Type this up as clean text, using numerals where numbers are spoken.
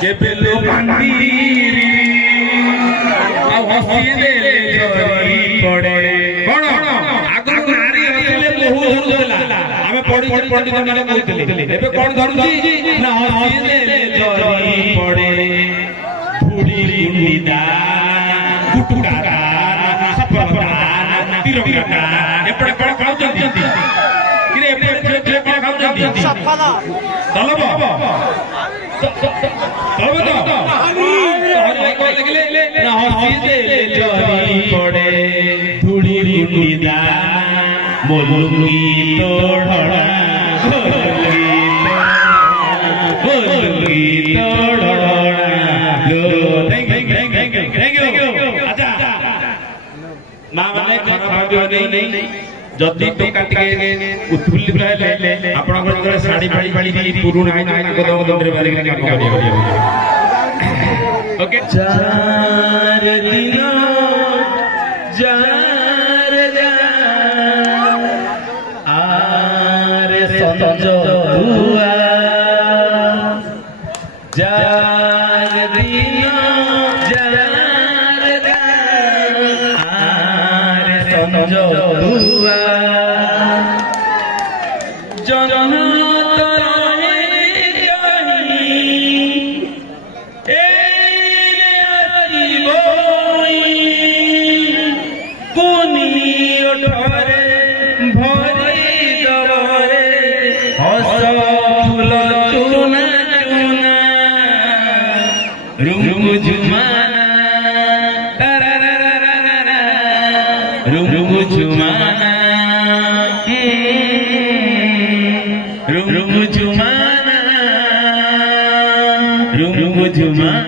के बेलो मंदिर आ हसी देले झरी पड़े कोन आगु नारी हसिले बहु धरुला आमे पंडित माने कहउतले एबे कोन धरुची ना हसी देले झरी पड़े धूड़ी गुंडीदा गुटुका सपना तिरंगा एपड़े कोन खाउचंती किरे एपड़े कोन खाउचंती सपना तलब ना हसी देले झरी पड़े धूड़ी गुंडीदा मोलुंगी तोड़ना मोलुंगी तोड़ना थैंक यू अच्छा मां माने खराब भाबियो नहीं जदी तो काटिके उत्फुल्लित रहले आपण घर साड़ी बाड़ी पुरुना है ताको दंडरे बारे काम करियो ओके चार दिन जार आरे संज हुआ जार दिन जार आरे संज हुआ जन रुम जुमाना